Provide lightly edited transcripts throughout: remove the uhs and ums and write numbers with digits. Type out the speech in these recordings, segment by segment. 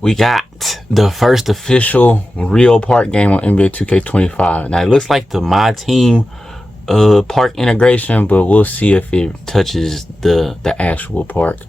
We got the first official real park game on NBA 2K25. Now it looks like the My Team park integration, but we'll see if it touches the actual park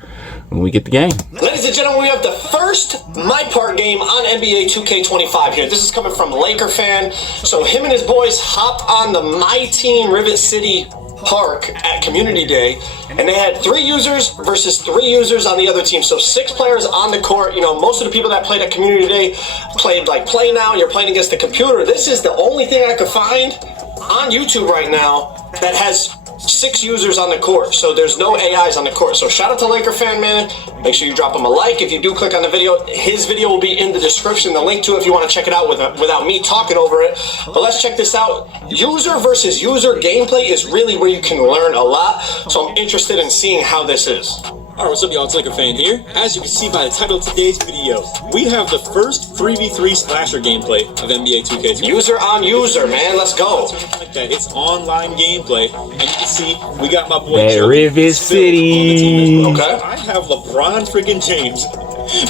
when we get the game. Ladies and gentlemen, we have the first My Park game on NBA 2K25 here. This is coming from Laker Fan. So him and his boys hopped on the My Team Rivet City Park at Community Day, and they had 3 users versus 3 users on the other team. So 6 players on the court. You know, most of the people that played at Community Day played like Play Now. You're playing against the computer. This is the only thing I could find on YouTube right now that has 6 users on the court, so there's no AIs on the court. So shout out to Laker Fan, man. Make sure you drop him a like. If you do click on the video, his video will be in the description, the link to it if you want to check it out without me talking over it. But let's check this out. User versus user gameplay is really where you can learn a lot, so I'm interested in seeing how this is. Alright, what's up y'all, it's Laker Fan here. As you can see by the title of today's video, we have the first 3v3 slasher gameplay of NBA 2K25. User on user, man, let's go. Like that. It's online gameplay, and you can see we got my boy That Rivet City. Okay. So I have LeBron freaking James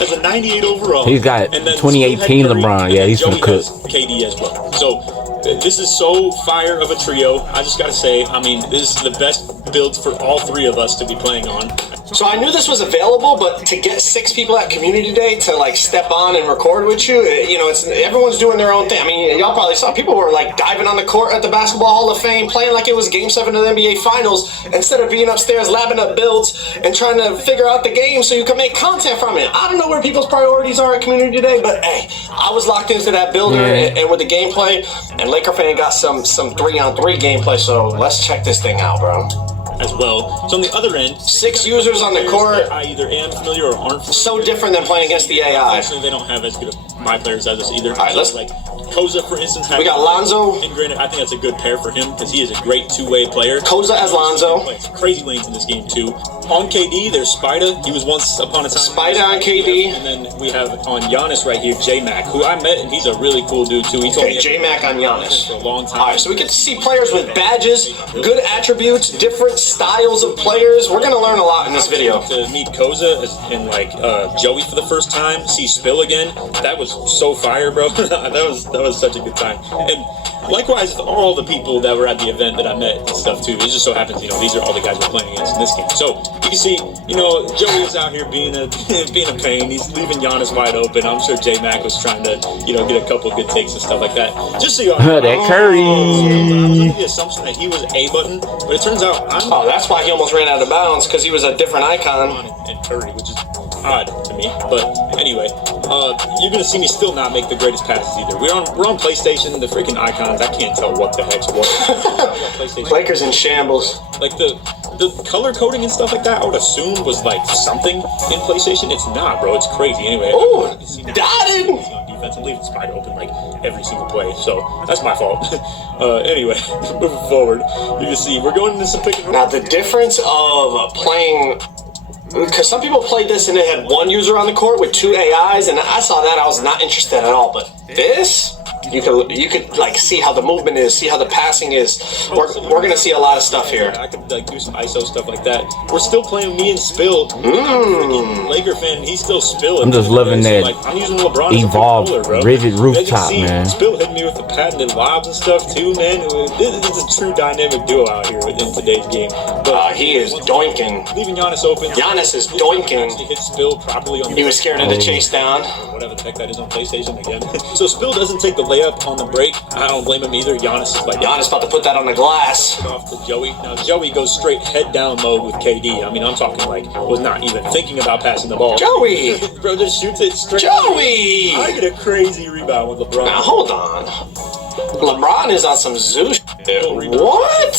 as a 98 overall. He's got and then 2018 LeBron. Yeah, he's Joey gonna cook. KD as well. So this is so fire of a trio. I just gotta say, I mean, this is the best build for all 3 of us to be playing on. So I knew this was available, but to get 6 people at Community Day to like step on and record with you, you know, it's everyone's doing their own thing. I mean, y'all probably saw people were like diving on the court at the Basketball Hall of Fame, playing like it was Game 7 of the NBA Finals, instead of being upstairs labbing up builds and trying to figure out the game so you can make content from it. I don't know where people's priorities are at Community Day, but hey, I was locked into that builder and with the gameplay, and Laker Fan got some 3-on-3 gameplay, so let's check this thing out, bro. As well. So on the other end, 6 users on the court. I either am familiar or aren't familiar. So different than playing against the AI. Actually, they don't have as good of my players as us either. All right, let's. Like Koza, for instance, We got Lonzo. And granted, I think that's a good pair for him because he is a great 2-way player. Koza as Lonzo. Crazy lanes in this game too. On KD, there's Spida. He was once upon a time. Spida on KD. And then we have on Giannis right here, J-Mac, who I met, and he's a really cool dude too. He told me J-Mac on Giannis. For a long time. All right, so we get to see players with badges, good attributes, different styles of players. We're gonna learn a lot in this video. To meet Koza and like Joey for the first time, see Spill again. That was so fire, bro. that was such a good time. And likewise, all the people that were at the event that I met and stuff too. It just so happens, you know, these are all the guys we're playing against in this game. So you can see, you know, Joey is out here being a pain. He's leaving Giannis wide open. I'm sure J-Mac was trying to, you know, get a couple good takes and stuff like that. Just so you know, that Curry. I was under the assumption that he was A button, but it turns out I'm. Oh, that's why he almost ran out of bounds, because he was a different icon. And Curry, which is odd to me, but anyway, you're gonna see me still not make the greatest passes either. We're on PlayStation, the freaking icons. I can't tell what the heck's what. Lakers in shambles. Like the color coding and stuff like that, I would assume was like something in PlayStation. It's not, bro. It's crazy. Anyway. Oh, dotted. On defense, I'm leaving Spide open like every single play, so that's my fault. Anyway, moving forward, you can see we're going into some pick and roll. Now the difference of playing. Because some people played this and they had 1 user on the court with 2 AIs, and I saw that, I was not interested at all. But this, you could like see how the movement is, see how the passing is. We're gonna see a lot of stuff here. I could like do some ISO stuff like that. We're still playing me and Spill. Laker Fan, he's still Spill. I'm just loving that like, I'm using LeBron evolved Rivet rooftop, man. Spill hitting me with the patented lobs and stuff too, man. This is a true dynamic duo out here in today's game. But he is doinking. Leaving Giannis open. Giannis is doinking. He hit Spill properly on. He was scared of the chase down. Whatever the heck that is on PlayStation again. So Spill doesn't take the layup on the break. I don't blame him either. Giannis is like Giannis about to put that on the glass. Off to Joey. Now Joey goes straight head down mode with KD. I mean, I'm talking like was not even thinking about passing the ball. Joey, bro, just shoots it straight. Joey, I get a crazy rebound with LeBron. Now hold on. LeBron is on some Zeus shit. What?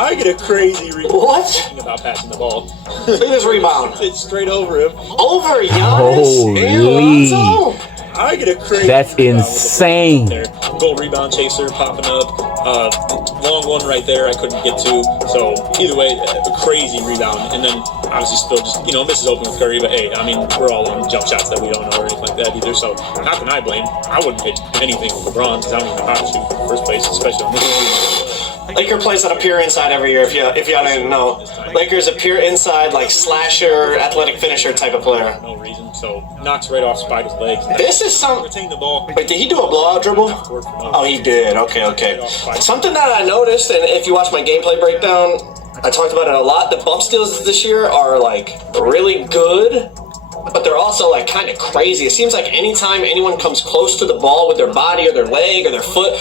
I get a crazy rebound. What? Thinking about passing the ball. Look at this rebound. It's straight over him. Over Giannis and Lonzo. I get a crazy. That's insane. There. Goal rebound chaser popping up. Long one right there I couldn't get to. So either way, a crazy rebound. And then obviously still just, you know, misses open with Curry. But hey, I mean, we're all on jump shots that we don't know or anything like that either. So how can I blame? I wouldn't hit anything with LeBron because I don't even know how to shoot in the first place, especially on this. Laker plays at a pure inside every year. If y'all didn't know, Lakers a pure inside like slasher, athletic finisher type of player. No reason. So knocks right off Spider's legs. This is some. Retain the ball. Wait, did he do a blowout dribble? Oh, he did. Okay. Something that I noticed, and if you watch my gameplay breakdown, I talked about it a lot. The bump steals this year are like really good, but they're also like kind of crazy. It seems like anytime anyone comes close to the ball with their body or their leg or their foot,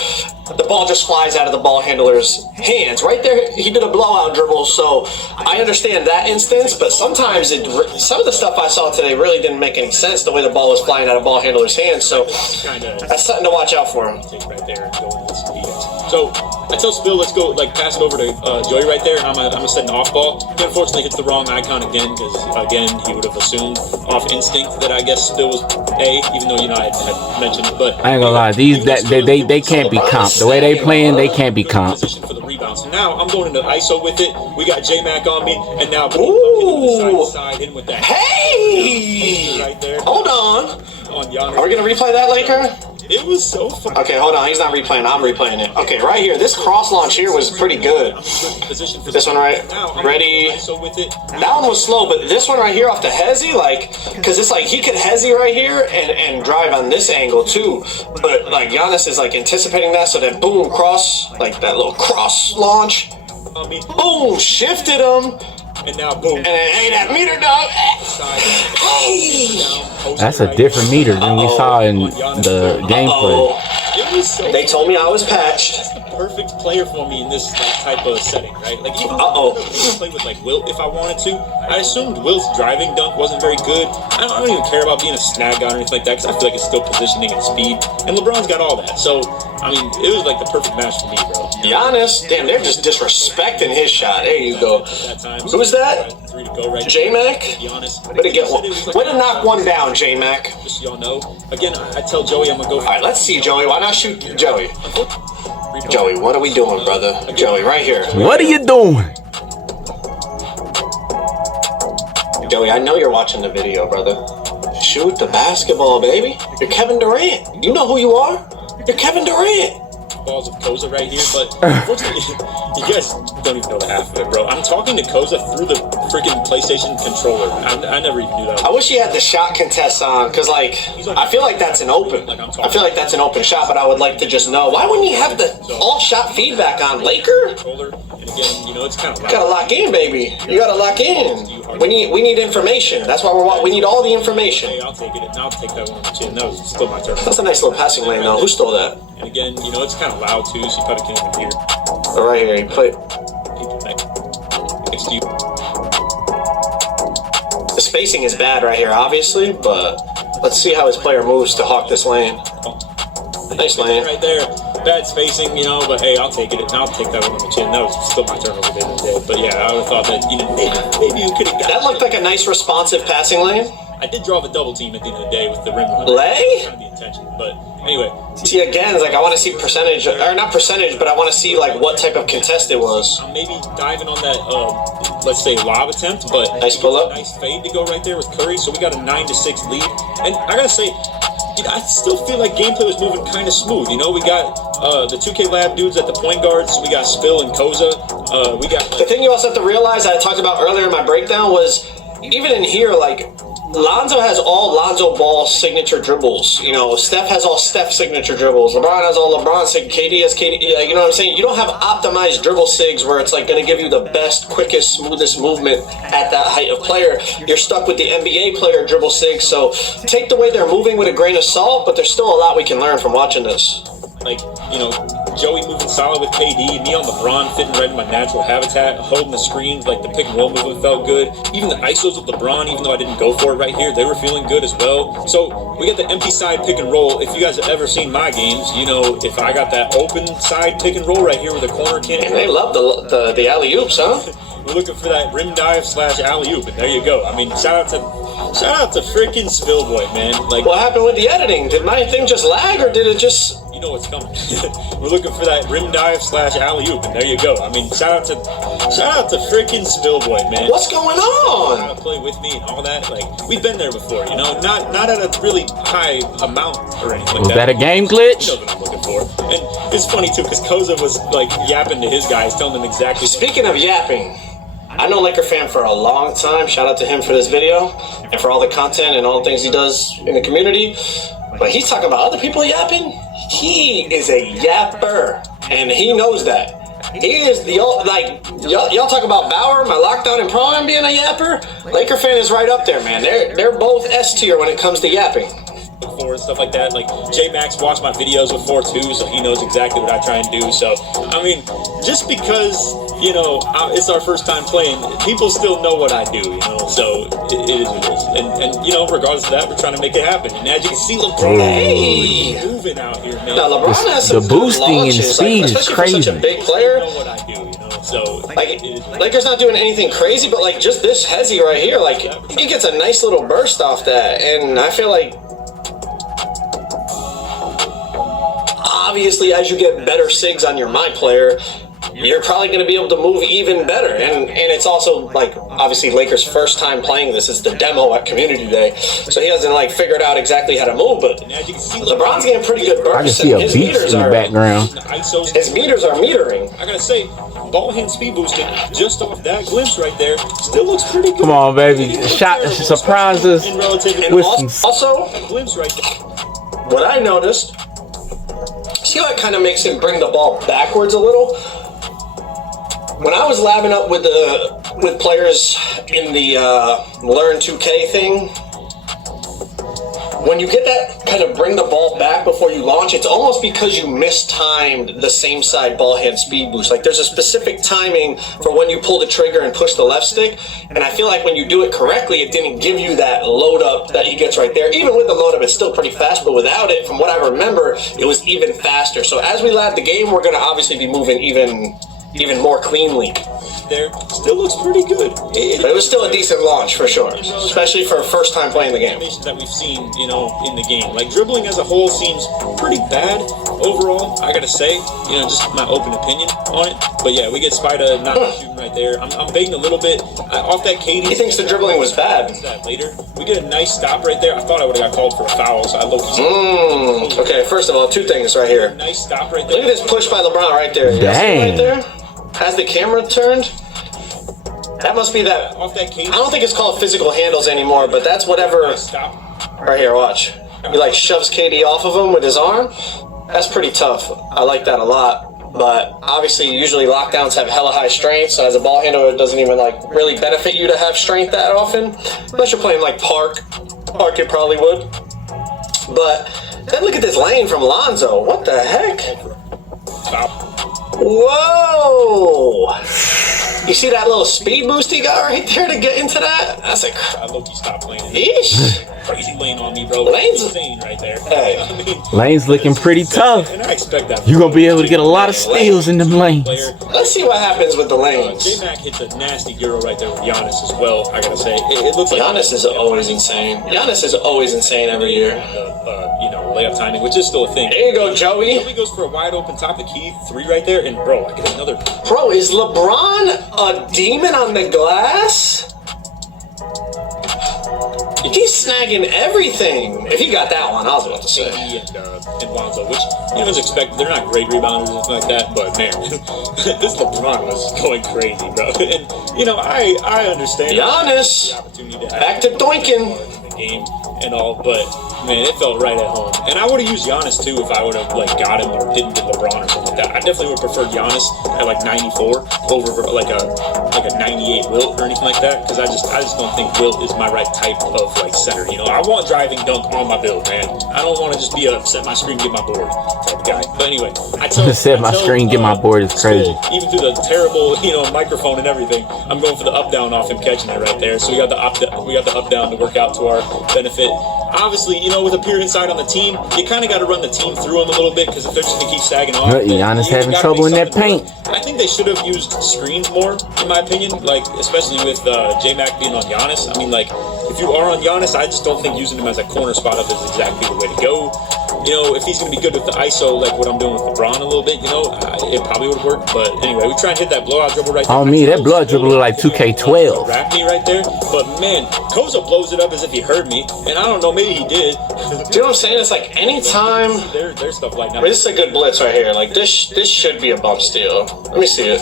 the ball just flies out of the ball handler's hands. Right there, he did a blowout dribble, so I understand that instance, but sometimes some of the stuff I saw today really didn't make any sense, the way the ball was flying out of ball handler's hands, so that's something to watch out for him. Right there and go into the speed. So I tell Spill, let's go, like, pass it over to Joey right there, and I'm gonna set an off ball. He unfortunately hits the wrong icon again, because, again, he would have assumed off instinct that I guess Spill was A, even though, I had mentioned it, but... I ain't gonna lie, they can't be comped. The way they playing, they can't be comped. Position for the rebound. So now I'm going into ISO with it. We got J-Mac on me, and now I'm hitting the side hitting with that. Hey! Right there. Hold on. Giannis. Are we gonna replay that, Laker? It was so fun. Okay, hold on. He's not replaying. I'm replaying it. Okay, right here. This cross launch here was pretty good. This one right. Ready. That one was slow, but this one right here off the hezzy, like, because it's like he could hezzy right here and drive on this angle too. But like Giannis is like anticipating that, so then boom, cross, like that little cross launch. Boom, shifted him. And now boom. And hey, that meter dog. Hey. That's a different meter than we saw in the gameplay. It was so they told me I was patched. That's the perfect player for me in this type of setting, right? Like even play with like Wilt if I wanted to. I assumed Wilt's driving dunk wasn't very good. I don't even care about being a snag guy or anything like that because I feel like it's still positioning and speed. And LeBron's got all that. So I mean, it was like the perfect match for me, bro. Giannis, damn, they're just disrespecting his shot. There you go. Who's that? J-Mac? Way to get one. Way to knock one down, J-Mac. Just so y'all know. Again, I tell Joey I'm gonna go. All right, let's see, Joey. Why not shoot Joey? Joey, what are we doing, brother? Joey, right here. What are you doing? Joey, I know you're watching the video, brother. Shoot the basketball, baby. You're Kevin Durant. You know who you are. You're Kevin Durant. Balls of Koza right here, but unfortunately, you guys don't even know the half of it, bro. I'm talking to Koza through the freaking PlayStation controller. I never even knew that. I wish he had the shot contest on, because, like, I feel like that's an open. I feel like that's an open shot, but I would like to just know. Why wouldn't he have the all-shot feedback on Laker? And again, it's kind of you gotta lock in, baby. You gotta lock in. We need information. That's why we need all the information. Hey, I'll take it. I'll take that one on the chin. That was still my turn. That's a nice little passing lane, though. Who stole that? And again, it's kind of loud too, so you probably can't even hear. Oh, right here, he played. Next to you. The spacing is bad right here, obviously, but let's see how his player moves to hawk this lane. Nice lane. Right there. Bad spacing, but hey, I'll take it. I'll take that one on the chin. That was still my turnover at the end of the day. But yeah, I would have thought that, maybe you could have got that. Looked like a nice responsive passing lane. I did draw the double team at the end of the day with the rim run. Lay? Kind of the intention, but anyway. See, again, it's like I want to see percentage, or not percentage, but I want to see like what type of contest it was. I'm maybe diving on that, let's say, lob attempt, but nice pull up, nice fade to go right there with Curry. So we got a 9-6 lead, and I gotta say, I still feel like gameplay was moving kind of smooth. We got the 2K Lab dudes at the point guards. We got Spill and Koza. We got the thing you also have to realize that I talked about earlier in my breakdown was even in here, like. Lonzo has all Lonzo Ball signature dribbles. Steph has all Steph signature dribbles. LeBron has all LeBron KD has KD. You know what I'm saying? You don't have optimized dribble sigs where it's like going to give you the best, quickest, smoothest movement at that height of player. You're stuck with the NBA player dribble sigs. So take the way they're moving with a grain of salt, but there's still a lot we can learn from watching this. Like, Joey moving solid with KD, me on LeBron fitting right in my natural habitat, holding the screens, like the pick and roll movement felt good. Even the ISOs of LeBron, even though I didn't go for it right here, they were feeling good as well. So we got the empty side pick and roll. If you guys have ever seen my games, if I got that open side pick and roll right here with a corner can't. And they love the alley-oops, huh? We're looking for that rim dive / alley-oop, and there you go. I mean, shout out to freaking Spillboy, man. Like, what happened with the editing? Did my thing just lag, or did it just? know what's coming. We're looking for that rim dive / alley-oop, and there you go. I mean, shout out to freaking Spillboy, man. What's going on? How to play with me and all that. Like, we've been there before, you know, not at a really high amount or anything like Was that a game glitch? You know what I'm looking for. And it's funny too, because Koza was like yapping to his guys, telling them exactly. Speaking of yapping, I know Laker fan for a long time. Shout out to him for this video and for all the content and all the things he does in the community. But he's talking about other people yapping. He is a yapper, and he knows that. He is the old, like, y'all talk about Bauer, my lockdown and prime being a yapper. Laker fan is right up there, man. They're both S tier when it comes to yapping. And stuff like that. Like, J-Max watched my videos before too, so he knows exactly what I try and do. So, I mean, just because, you know, it's our first time playing, people still know what I do, you know, so it is what it is. And, you know, regardless of that, we're trying to make it happen. And as you can see, LeBron moving out here, man. Now, LeBron has some The good boosting and launches, speed is especially crazy. for such a big player. You know what I do, you know, so Like, Lakers not doing anything crazy, but like just this Hezzy right here, like he gets a nice little burst off that, and I feel like obviously as you get better SIGs on your my player, you're probably going to be able to move even better. And it's also like obviously Lakers' first time playing this. It's the demo at Community Day, so he hasn't like figured out exactly how to move. But as you can see, LeBron's getting pretty good bursts. I can see a and beach in the background. His meters are metering. I gotta say, ball hand speed boosting just off that glimpse right there still looks pretty good. Come on, baby. Shot surprise us In relativity, And with also, some. also glimpse right there. what I noticed, see how it kind of makes him bring the ball backwards a little? When I was labbing up with players in the Learn 2K thing, when you get that kind of bring the ball back before you launch, it's almost because you mistimed the same side ball hand speed boost. Like there's a specific timing for when you pull the trigger and push the left stick, and I feel like when you do it correctly, it didn't give you that load up that he gets right there. Even with the load up, it's still pretty fast, but without it, from what I remember, it was even faster. So as we lab the game, we're gonna obviously be moving even more cleanly. There still looks pretty good. But it was still a decent launch for sure, especially for a first time playing the game. That we've seen, you know, in the game. Like dribbling as a whole seems pretty bad overall. I gotta say, you know, just my open opinion on it. But yeah, we get Spida not shooting right there. I'm baiting a little bit off that KD. He thinks the dribbling was bad. That later, we get a nice stop right there. I thought I would have got called for a foul, so I low-key. Okay, first of all, two things right here. Nice stop right there. Look at this push by LeBron right there. You see it Dang. right there? Has the camera turned? That must be that. Off that KD. I don't think it's called physical handles anymore, but that's whatever. Stop. Right here, watch. He like shoves KD off of him with his arm. That's pretty tough. I like that a lot. But obviously, usually lockdowns have hella high strength, so as a ball handler, it doesn't even like really benefit you to have strength that often. Unless you're playing like Park. Park, it probably would. But then look at this lane from Lonzo. What the heck? Stop. Whoa! You see that little speed boost he got right there to get into that? That's like, I low-key stopped playing. eesh. Crazy lane on me, bro. Lane's insane right there. Hey. I mean, Lane's looking pretty tough. and I expect that. You're gonna be able to get a lot of steals in them lanes. Player. Let's see what happens with the lanes. J-Mac hits a nasty Euro right there with Giannis as well, I gotta say. It looks like Giannis is always insane. Giannis is always insane every year. you know, layup timing, which is still a thing. There you go, Joey. Joey goes for a wide open top of key, 3 right there, and bro, I get another. Bro, is LeBron a demon on the glass? He's snagging everything. If he got that one, I was about to say. And Lonzo, which you know is expected. They're not great rebounders or anything like that, but man, this LeBron was going crazy, bro. And you know, I understand Giannis, the opportunity to back to doinking. in the game and all, but man, it felt right at home. And I would have used Giannis too if I would have like got him or didn't get LeBron or something like that. I definitely would have preferred Giannis at like 94 over like a 98 Wilt or anything like that, because I just don't think Wilt is my right type of like center. You know, I want driving dunk on my build, man. I don't want to just be a set my screen, get my board type of guy. But anyway, Set my screen, get my board is crazy. Even through the terrible, you know, microphone and everything, I'm going for the up down off him catching it right there. So we got the up down to work out to our benefit. Obviously, you know, with a peer inside on the team, you kind of got to run the team through him a little bit, because if they're just going to keep sagging off, Giannis you having gotta trouble be in that something paint. I think they should have used screens more, in my opinion. Like, especially with J-Mac being on Giannis. I mean, like, if you are on Giannis, I just don't think using him as a corner spot up is exactly the way to go. You know, if he's going to be good with the ISO, like what I'm doing with LeBron a little bit, you know, it probably would work. But anyway, we try and hit that blowout dribble right there. On me, that blowout dribble look like 2K12. Wrap me right there. But man, Koza blows it up as if he heard me. And I don't know, maybe he did. Do you know what I'm saying? It's like anytime. There's stuff like that. I mean, this is a good blitz right here. Like this should be a bump steal. Let me see it.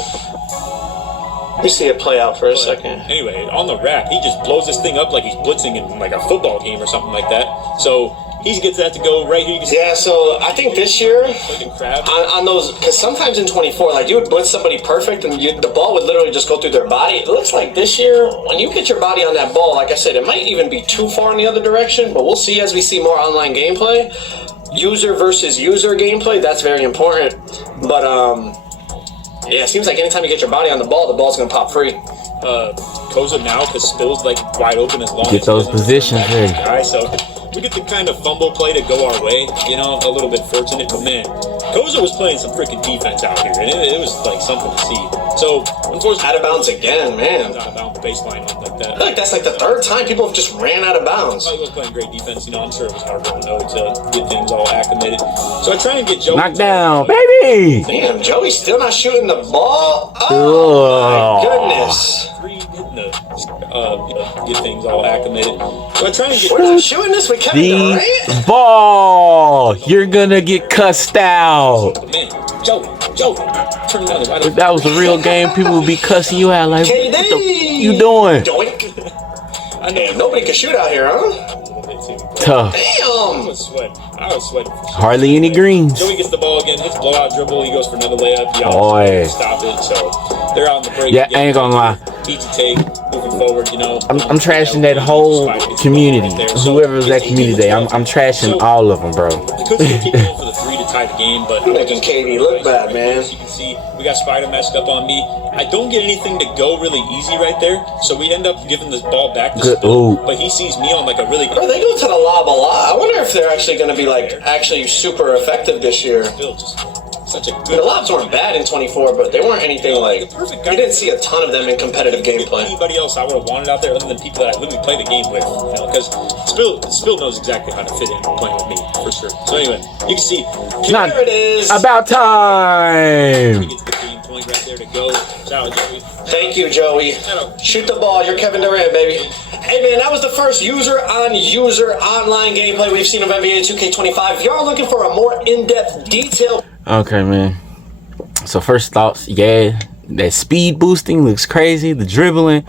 Let me see it play out for a second. Anyway, on the wrap, he just blows this thing up like he's blitzing in like a football game or something like that. So he gets that to go right here. You can see Yeah, so I think this year crab. on those, because sometimes in 24, like you would blitz somebody perfect and the ball would literally just go through their body. It looks like this year, when you get your body on that ball, like I said, it might even be too far in the other direction, but we'll see as we see more online gameplay. User versus user gameplay, that's very important. But yeah, it seems like anytime you get your body on the ball's gonna pop free. Koza now, because Spill's like wide open as long Get as those positions ready. Guy, so we get the kind of fumble play to go our way, you know, a little bit fortunate, but man, Koza was playing some freaking defense out here, and it was like something to see. So, unfortunately, Out of bounds again, man. Out of bounds baseline like that. I feel like that's like the third time people have just ran out of bounds. He was playing great defense, you know. I'm sure it was hard for him to get things all acclimated. So I try and get Joey. Knock down, baby. Damn, Joey's still not shooting the ball. Ugh. Oh my goodness. Hitting the, you know, get things all acclimated. So I try and get. We're not shooting this with Kevin The Durant. ball. You're gonna get cussed out. Man, Joey, turn down the right. If that was a real game, people would be cussing you out like, KD. what the you doing? Doink. Damn, nobody can shoot out here, huh? Tough. I Damn. was sweating. Hardly any greens. Joey gets the ball again, hits blowout dribble, he goes for another layup. Boy. Stop it. So they're on the break. Yeah, I ain't gonna lie. Easy take, moving forward, you know. I'm trashing that whole community. Whoever's at community day, I'm trashing all of them, bro. The Cook did keep going for the three to tie the game, but Making KD look bad, man. As you can see, we got Spider messed up on me. I don't get anything to go really easy right there, so we end up giving this ball back to Good. Spill, Ooh. but he sees me on like a really Bro, they go to the lob a lot. I wonder if they're actually going to be like actually super effective this year. Spill, just such a The good. lobs weren't bad in 24, but they weren't anything like. You didn't see a ton of them in competitive gameplay. Anybody else I would have wanted out there other than people that I literally play the game with, you know, because Spill knows exactly how to fit in playing with me for sure. So anyway, you can see Not There it is. about time. gets the game point right there to go. Shout out Joey. Thank you, Joey. Shoot the ball. You're Kevin Durant, baby. Hey, man, that was the first user-on-user online gameplay we've seen of NBA 2K25. If y'all looking for a more in-depth, detailed... Okay, man. So first thoughts, yeah, that speed boosting looks crazy. The dribbling,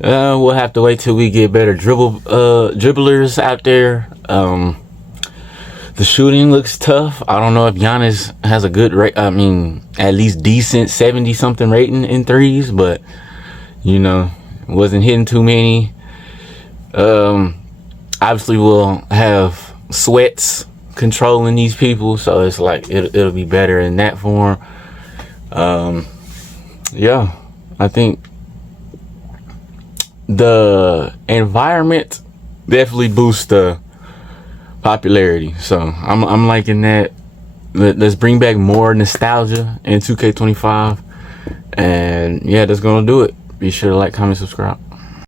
we'll have to wait till we get better dribblers out there. The shooting looks tough. I don't know if Giannis has a good rate. I mean, at least decent 70-something rating in threes, but you know, wasn't hitting too many. Obviously, we'll have sweats controlling these people, so it's like it'll be better in that form. Yeah, I think the environment definitely boosts the popularity, so I'm liking that. Let's bring back more nostalgia in 2K25, and yeah, that's gonna do it. Be sure to like, comment, subscribe.